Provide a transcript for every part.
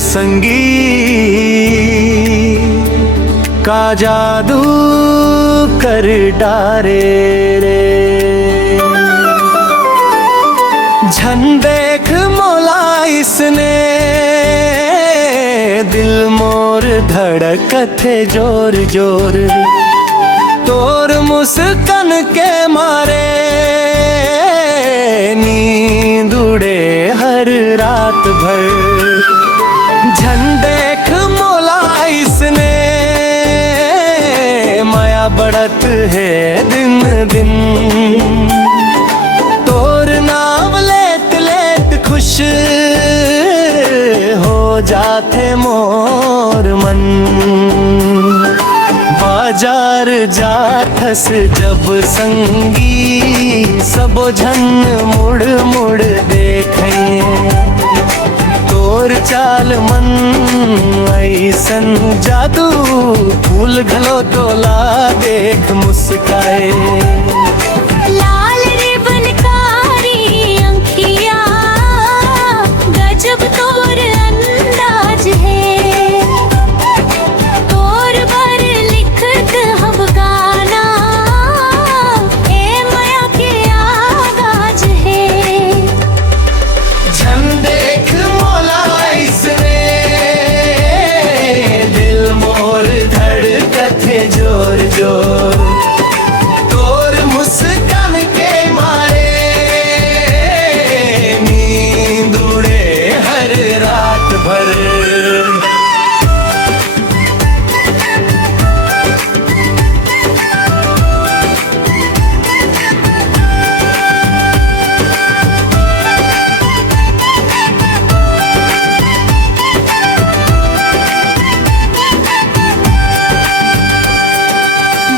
संगी का जादू कर डारे रे। झन देख मोला इसने दिल मोर धड़कत है जोर जोर। तोर मुस्कान के मारे नींद उड़े हर रात भर। झन देख मोला इसने माया बढ़त है दिन दिन। तोर नाम लेत लेत खुश हो जाते मोर मन। बाजार जाथस जब संगी सबो झन मुड़ मुड़ देखें। तोर चाल मन ऐसन जादू फूल घलो तोला देख मुस्काए। लाल रिबन कारी अंखिया गजब तोर अंदाज है। तोर बर लिखत हम गाना ए माया के आगाज है। झन देख मोला इसने दिल मोर धड़कत है जोर जोर। तोर मुस्कान के मारे नींद उड़े हर रात भर।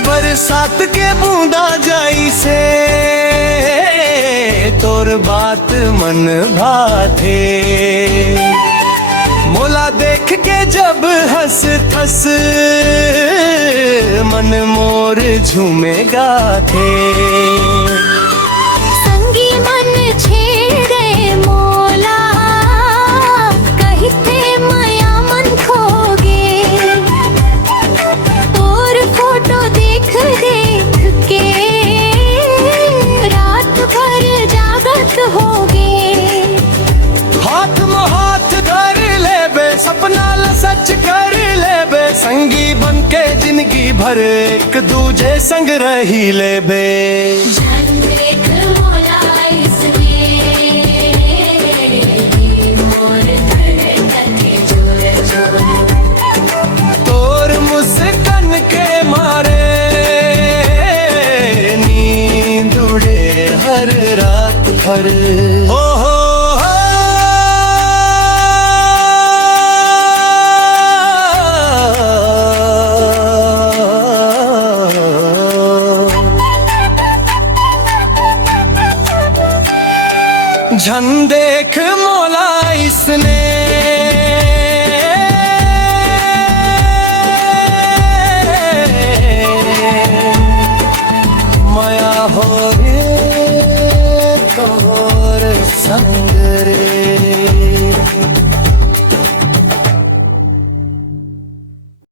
बरसात के बूंदा जाई से तोर बात मन भाथे। मोला देख के जब हंस थस मन मोर झूमेगा थे। संगी मन छेड़े मोला कहते माया मन खोगे। तोर फोटो देख देख के रात भर जागत होगे। हाथ में हाथ धर लेबे सपना ल सच कर लेबे। संगी बन के जिंदगी भर एक दूजे संग रही लेबे। झन देख मोला इसने मोर धड़कत है जोर जोर। तोर मुस्कान के मारे नींद उड़े हर रात भर।